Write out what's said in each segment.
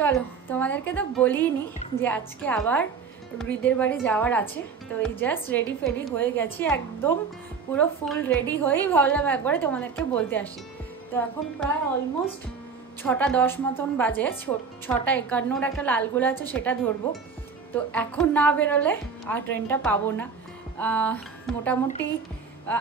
চলো তোমাদেরকে তো বলিনি যে আজকে আবার রুদিদের বাড়ি যাওয়ার আছে। তো এই জাস্ট রেডি ফেডি হয়ে গেছি, একদম পুরো ফুল রেডি হয়েই ভাবলাম একবারে তোমাদেরকে বলতে আসি। তো এখন প্রায় অলমোস্ট 6টা 10 মতন বাজে, 6টা 51 একটা লালগোলা আছে সেটা ধরবো। তো এখন না বেরোলে আর ট্রেনটা পাবো না। মোটামুটি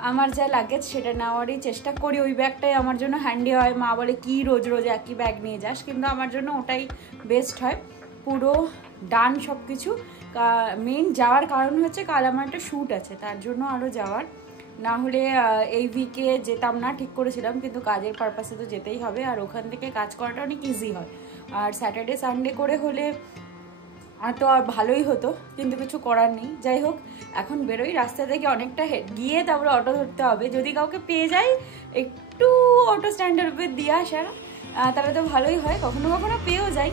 আমার যা লাগেজ সেটা নেওয়ারই চেষ্টা করি, ওই ব্যাগটাই আমার জন্য হ্যান্ডি হয়। মা বলে কি রোজ রোজ একই ব্যাগ নিয়ে যাস, কিন্তু আমার জন্য ওটাই বেস্ট হয়। পুরো ডান সব কিছু। মেন যাওয়ার কারণ হচ্ছে কাল আমার একটা শ্যুট আছে, তার জন্য আরও যাওয়ার। না হলে এই উইকে যেতাম না ঠিক করেছিলাম, কিন্তু কাজের পারপাসে তো যেতেই হবে। আর ওখান থেকে কাজ করাটা অনেক ইজি হয়। আর স্যাটারডে সানডে করে হলে তো আর ভালোই হতো, কিন্তু কিছু করার নেই। যাই হোক, এখন বেরোই। রাস্তা থেকে অনেকটা গিয়ে তারপরে অটো ধরতে হবে। যদি কাউকে পেয়ে যাই একটু অটো স্ট্যান্ডের উপর দিয়ে আসার, তাহলে তো ভালোই হয়। কখনো কখনো পেয়েও যাই,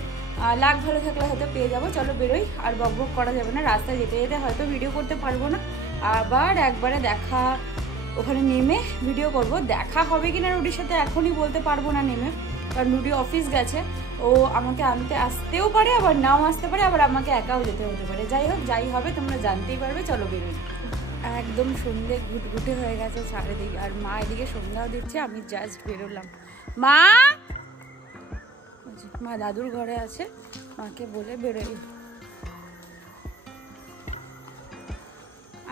লাক ভালো থাকলে হয়তো পেয়ে যাবো। চলো বেরোই, আর বক বক করা যাবে না। রাস্তায় যেতে যেতে হয়তো ভিডিও করতে পারবো না, আবার একবারে দেখা ওখানে নেমে ভিডিও করব। দেখা হবে কিনা রুডির সাথে এখনই বলতে পারবো না নেমে, কারণ রুডি অফিস গেছে। ও আমাকে আনতে আসতেও পারে, আবার নাও আসতে পারে, আবার আমাকে একাও যেতে হতে পারে। যাই হোক, যাই হবে তোমরা জানতেই পারবে। চলো বেরোই। একদম সন্ধ্যে ঘুটঘুটে হয়ে গেছে চারিদিকে, আর মা এদিকে সন্ধ্যাও দিচ্ছে। আমি জাস্ট বেরোলাম। মা মা দাদুর ঘরে আছে, মাকে বলে বেরোই।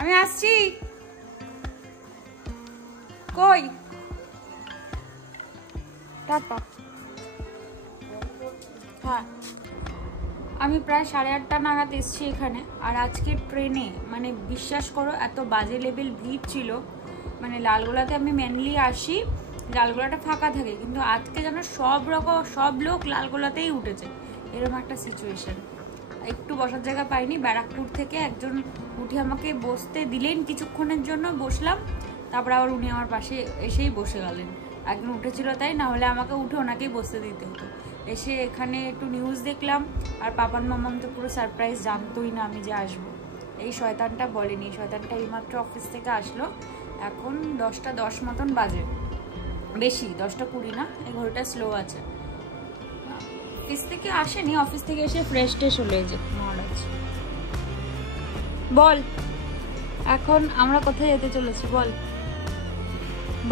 আমি আসছি। কই টাটা। হ্যাঁ, আমি প্রায় 8:30 নাগাদ এসছি এখানে। আর আজকের ট্রেনে মানে বিশ্বাস করো এত বাজে লেভেল ভিড় ছিল। মানে লালগোলাতে আমি মেনলি আসি, লালগোলাটা ফাঁকা থাকে, কিন্তু আজকে যেন সব লোক লালগোলাতেই উঠেছে, এরকম একটা সিচুয়েশন। একটু বসার জায়গা পাইনি। ব্যারাকপুর থেকে একজন উঠে আমাকে বসতে দিলেন, কিছুক্ষণের জন্য বসলাম, তারপর আবার উনি আমার পাশে এসেই বসে গেলেন। একজন উঠেছিল তাই, না হলে আমাকে উঠে ওনাকেই বসতে দিতে হতো। এসে এখানে একটু নিউজ দেখলাম, আর পাপান মামাম তো পুরো সারপ্রাইজ, জানতোই না আমি যে আসবো। এই শয়তানটা বলেনি, শয়তানটা এইমাত্র অফিস থেকে আসলো। এখন 10টা 10 মতন বাজে, বেশি 10টা 20 না। এই ঘড়িটা স্লো আছে। অফিস থেকে আসেনি, অফিস থেকে এসে ফ্রেশ ট্রেশ হলে যে মহারাজ। বল এখন আমরা কোথায় যেতে চলেছি, বল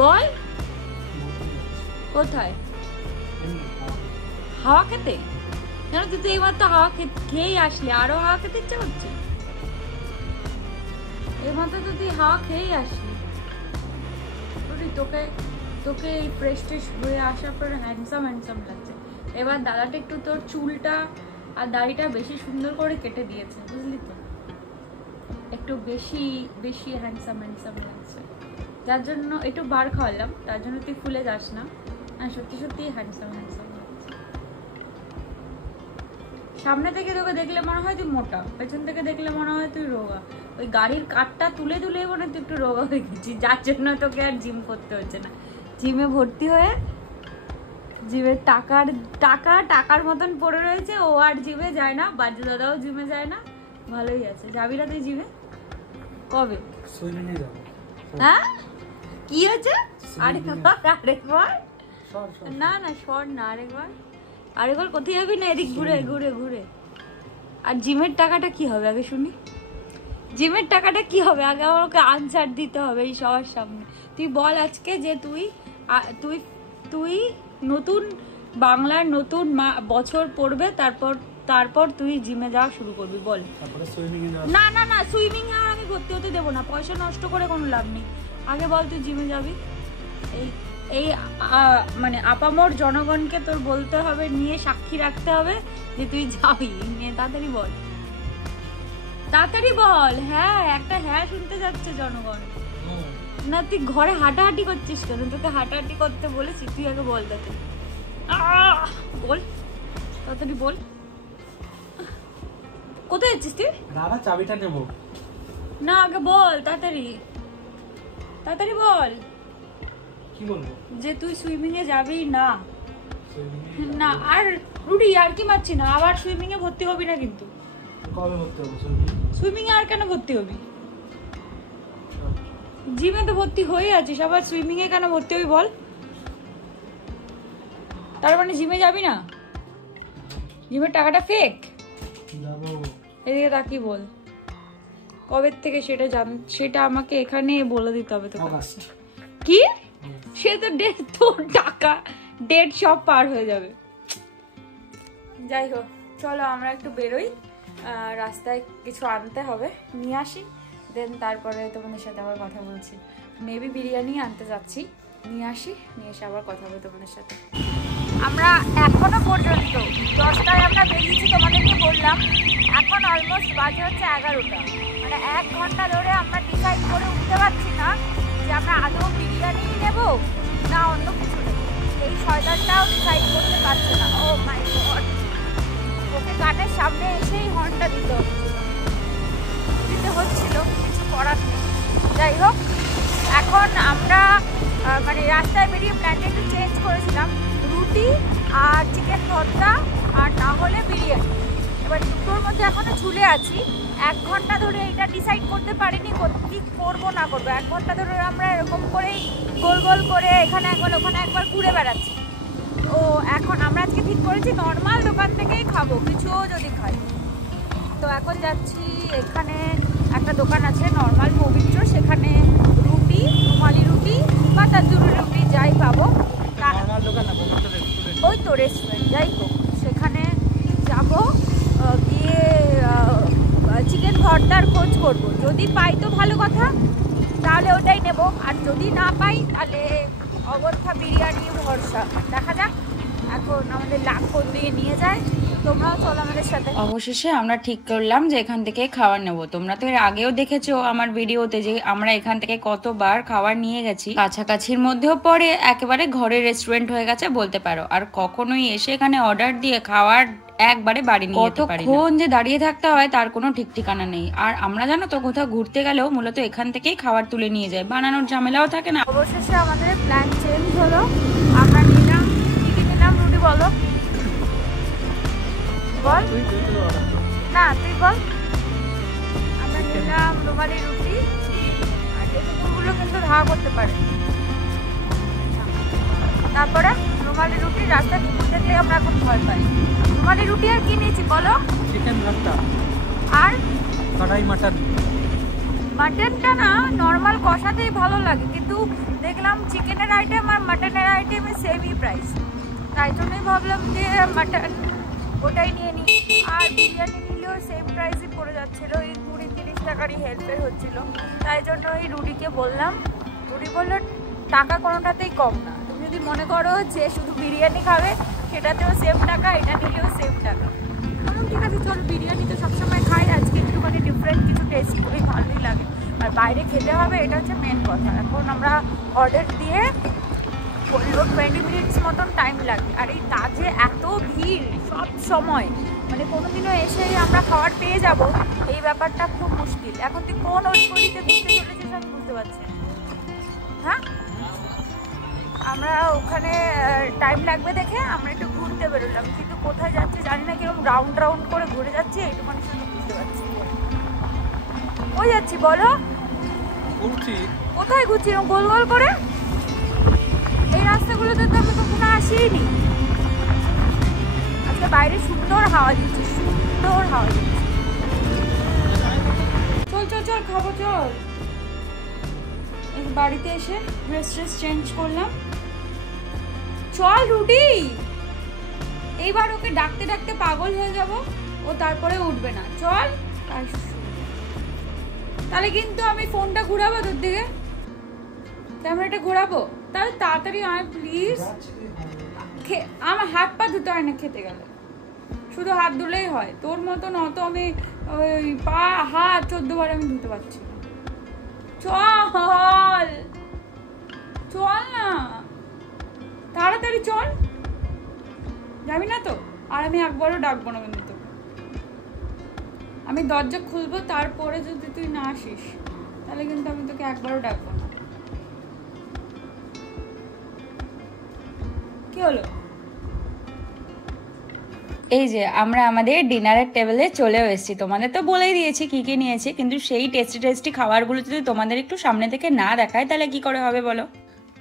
বল। কোথায়? হাওয়া খেতে? জানো তুই তো এইবার তো হাওয়া খেয়েই আসলি, আরো হাওয়া খেতে ইচ্ছা হচ্ছে। এইমাত্র তো তুই হাওয়া খেয়েই আসলি। তোকে এই ফ্রেশ ট্রেশ হয়ে আসার পর হ্যান্ডসাম লাগছে। এবার দাদাটা একটু তোর চুলটা আর দাড়িটা বেশি সুন্দর করে কেটে দিয়েছে, বুঝলি তো? একটু বেশি হ্যান্ডসাম লাগছে, যার জন্য একটু বার খাওয়ালাম, তার জন্য তুই ফুলে যাস না। আর সত্যি হ্যান্ডসাম লাগছে। সামনে থেকে তোকে দেখলে মনে হয় তুই মোটা, পেছন থেকে দেখলে মনে হয় তুই রোগা। ওই গাড়ির কাঠটা তুলে মনে তুই একটু রোগা হয়ে গেছিস, যার জন্য তোকে আর জিম করতে হচ্ছে না। জিমে ভর্তি হয়ে জিমের টাকার মতন পড়ে রয়েছে, ও আর জিমে যায় না। বাজু দাদাও জিমে যায় না। ভালোই আছে। যাবি না তুই জিমে? কবে? হ্যাঁ, কি হয়েছে? আরেকবার না শর্ট না, আরেকবার কোথায় যাবি না? এদিক ঘুরে। আর জিমের টাকাটা কি হবে আগে শুনি। জিমের টাকাটা কি হবে আগে আমাকে আনসার দিতে হবে এই সবার সামনে। তুই বল আজকে যে তুই নতুন বাংলার নতুন বছর পড়বে, তারপর তুই জিমে যাওয়া শুরু করবি, বল। না সুইমিং এ আমি ভর্তি হতে দেবো না, পয়সা নষ্ট করে কোনো লাভ নেই। আগে বল তুই জিমে যাবি। এই মানে আপামর জনগণকে তোর বলতে হবে, নিয়ে সাক্ষী রাখতে হবে যে তুই যাবি। তাড়াতাড়ি বল। হ্যাঁ, একটা হ্যাঁ শুনতে যাচ্ছে জনগণ। না তুই ঘরে হাঁটাহাঁটি করছিস কেন? তোকে হাঁটাহাঁটি করতে বলেছি, তুই আগে বল। তাড়াতাড়ি বল। কোথায় যাচ্ছিস তুই? দাদা চাবিটা নেব না, আগে বল তাড়াতাড়ি বল। কি বলবো? যে তুই সুইমিং এ যাবি না। না আর রুডি আর কি মারছি না, আবার সুইমিং এ ভর্তি হবি না কিন্তু। কবে ভর্তি হবো সুইমিং এ? আর কেন ভর্তি হবি? জিমে তো ভর্তি হয়ে আছিস, আবার সুইমিং এ কেন ভর্তি হবি বল? তার মানে জিমে যাবি না? জিমের টাকাটা ফেক। যাবো। এদিকে তা কি বল, কবে থেকে সেটা আমাকে এখানে বলে দিতে হবে তো। কি সে তো ডেট, তোর টাকা ডেট সব পার হয়ে যাবে। যাই হোক, চলো আমরা একটু বেরোই, রাস্তায় কিছু আনতে হবে, নিয়ে আসি, দেন তারপরে তোমাদের সাথে আবার কথা বলছি। মেবি বিরিয়ানি আনতে যাচ্ছি, নিয়ে আসি, নিয়ে এসে আবার কথা হবে তোমাদের সাথে। আমরা এখনো পর্যন্ত 10টায় আমরা বেরিয়েছি, তোমাদেরকে বললাম, এখন অলমোস্ট বাজে হচ্ছে 11টা। মানে 1 ঘন্টা ধরে আমরা ডিসাইড করে উঠতে পারছি না যে আমরা আদৌ বিরিয়ানি নেব না অন্য কিছু নেব। এই শয়তানটাও ডিসাইড করতে পারছে না। ও মাই গড, ওকে কানের সামনে এসেই হর্নটা দিতে হচ্ছিল, কিছু করার নেই। যাই হোক, এখন আমরা মানে রাস্তায় বেরিয়ে প্ল্যানটা একটু চেঞ্জ করেছিলাম, রুটি আর চিকেন ভর্তা আর না হলে বিরিয়ানি। এবার দুটোর মধ্যে এখনো ঝুলে আছি। 1 ঘন্টা ধরে এটা ডিসাইড করতে পারিনি কি করবো না করবো। 1 ঘন্টা ধরে আমরা এরকম করেই গোল গোল করে এখানে একবার ওখানে একবার ঘুরে বেড়াচ্ছি। তো এখন আমরা আজকে ঠিক করেছি নর্মাল দোকান থেকেই খাবো, কিছুও যদি খাই। তো এখন যাচ্ছি, এখানে একটা দোকান আছে নর্মাল পবিত্র, সেখানে রুটি, রুমালি রুটি বা তন্দুরি রুটি যাই পাবো, ওই তো রেস্টুরেন্ট, যাই হোক সেখানে যাবো, গিয়ে চিকেন ভর্তার খোঁজ করবো। যদি পাই তো ভালো কথা, তাহলে ওটাই নেব, আর যদি না পাই তাহলে অবস্থা বিরিয়ানি ভরসা। দেখা যাক এখন আমাদের লাখ কোন দিয়ে নিয়ে যায়। তোমরাও চলো আমাদের সাথে। অবশেষে আমরা ঠিক করলাম যে এখান থেকে খাবার নেব। তোমরা তো এর আগেও দেখেছো আমার ভিডিওতে যে আমরা এখান থেকে কতবার খাবার নিয়ে গেছি, কাছাকাছির মধ্যেও পরে একেবারে ঘরের রেস্টুরেন্ট হয়ে গেছে বলতে পারো। আর কখনোই এসে এখানে অর্ডার দিয়ে খাওয়ার একবারে বাড়ি নিয়ে যেতে পারি না। কতক্ষণ যে দাঁড়িয়ে থাকতে হয় তার কোনো ঠিক ঠিকানা নেই। আর আমরা জানো তো কোথাও ঘুরতে গেলেও মূলত এখান থেকেই খাবার তুলে নিয়ে যায়, বানানোর ঝামেলাও থাকে না। অবশেষে আমাদের প্ল্যান চেঞ্জ হলো, আমরা নিলাম, কি নিলাম রুটি বলো, বল না তুই বল। আমরা নিলাম রুমালি রুটি, আর এই কুকুরগুলো কিন্তু ধাওয়া করতে পারে। তারপরে রুমালি রুটি, রাস্তায় কুকুর দেখলে আমরা এখন ভয় পাই। রুমালি রুটি আর কি নিয়েছি বলো? চিকেন ভর্তা আর কড়াই মাটন। মাটনটা না নর্মাল কষাতেই ভালো লাগে, কিন্তু দেখলাম চিকেনের আইটেম আর মাটনের আইটেমে সেমই প্রাইস, তাই জন্যই ভাবলাম যে মাটন ওটাই নিয়ে নিই। আর বিরিয়ানি নিলেও সেম প্রাইসই পড়ে যাচ্ছিলো, এই 20-30 টাকারই হেল্পের হচ্ছিল। তাই জন্য এই রুটিকে বললাম, রুটি বললো টাকা কোনোটাতেই কম না, তুমি যদি মনে করো যে শুধু বিরিয়ানি খাবে সেটাতেও সেম টাকা, এটা নিলেও সেম টাকা। বললাম ঠিক আছে চল, বিরিয়ানি তো সবসময় খাই, আজকে একটুখানি ডিফারেন্ট কিছু টেস্ট করি, ভালোই লাগে। আর বাইরে খেতে হবে, এটা হচ্ছে মেন কথা। এখন আমরা অর্ডার দিয়ে 15-20 মিনিটস মতন টাইম লাগবে। আর এই কাজে এত ভিড় সব সময়, মানে কোনোদিনও এসে আমরা খাবার পেয়ে যাব এই ব্যাপারটা খুব মুশকিল। এখন তুই কোন ওইদিকে ঘুরতে চলেছিস আমি বুঝতে পারছি না। হ্যাঁ, আমরা ওখানে টাইম লাগবে দেখে আমরা একটু ঘুরতে বেরোলাম, কিন্তু কোথায় যাচ্ছি জানি না, কিরকম রাউন্ড রাউন্ড করে ঘুরে যাচ্ছি এইটুখানি শুধু বুঝতে পারছি। ওই যাচ্ছি বলো, কোথায় ঘুরছি গোল গোল করে? এই রাস্তাগুলোতে তো আমি কখনো আসিনি। আজকে বাইরে সুন্দর হাওয়া দিচ্ছে, সুন্দর হাওয়া দিচ্ছে। চল চল চল খাবো চল। বাড়িতে এসে ড্রেস চেঞ্জ করলাম, চল রুটি। এইবার ওকে ডাকতে ডাকতে পাগল হয়ে যাব, ও তারপরে উঠবে না। চল, তাহলে কিন্তু আমি ফোনটা ঘুরাবো তোর দিকে, ক্যামেরাটা ঘোরাবো। তাহলে তাড়াতাড়ি আয় প্লিজ। আমার হাত পা ধুতে হয় না খেতে গেলে, শুধু হাত ধুলেই হয়। তোর মতন অত আমি ওই পা হাত 14 বার আমি ধুতে পারছি। চল চল না, তাড়াতাড়ি চল। যাবি না তো? আর আমি একবারও ডাকবো না কিন্তু তোকে। আমি দরজা খুলবো, তারপরে যদি তুই না আসিস তাহলে কিন্তু আমি তোকে একবারও ডাকবো না। কি হলো? এই যে আমরা আমাদের ডিনারের টেবিলে চলেও এসেছি। তোমাদের তো বলেই দিয়েছি কি কি নিয়েছি, কিন্তু সেই টেস্টি টেস্টি খাবারগুলো যদি তোমাদের একটু সামনে থেকে না দেখায় তাহলে কি করে হবে বলো?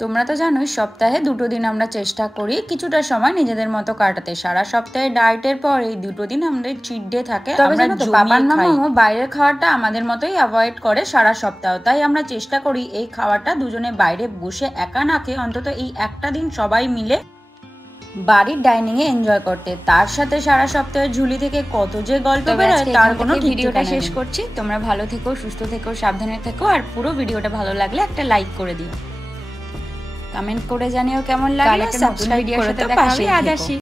তোমরা তো জানোই সপ্তাহে 2 দিন আমরা চেষ্টা করি কিছুটা সময় নিজেদের মতো কাটাতে। সারা সপ্তাহে ডায়েটের পর এই 2 দিন আমাদের চিট ডে থাকে। আমরা পাপান মামাও বাইরের খাওয়াটা আমাদের মতোই অ্যাভয়েড করে সারা সপ্তাহ, তাই আমরা চেষ্টা করি এই খাওয়াটা দুজনে বাইরে বসে একা না খেয়ে অন্তত এই একটা দিন সবাই মিলে বাড়ির ডাইনিং এ এনজয় করতে। তার সাথে সারা সপ্তাহের ঝুলি থেকে কত যে গল্প বেরোয় তার কোনো ভিডিওটা শেষ করছি। তোমরা ভালো থেকো, সুস্থ থেকো, সাবধানে থেকো, আর পুরো ভিডিওটা ভালো লাগলে একটা লাইক করে দিও, কমেন্ট করে জানিও কেমন লাগলো, সাবস্ক্রাইব করে তো পাশে আজ আসি।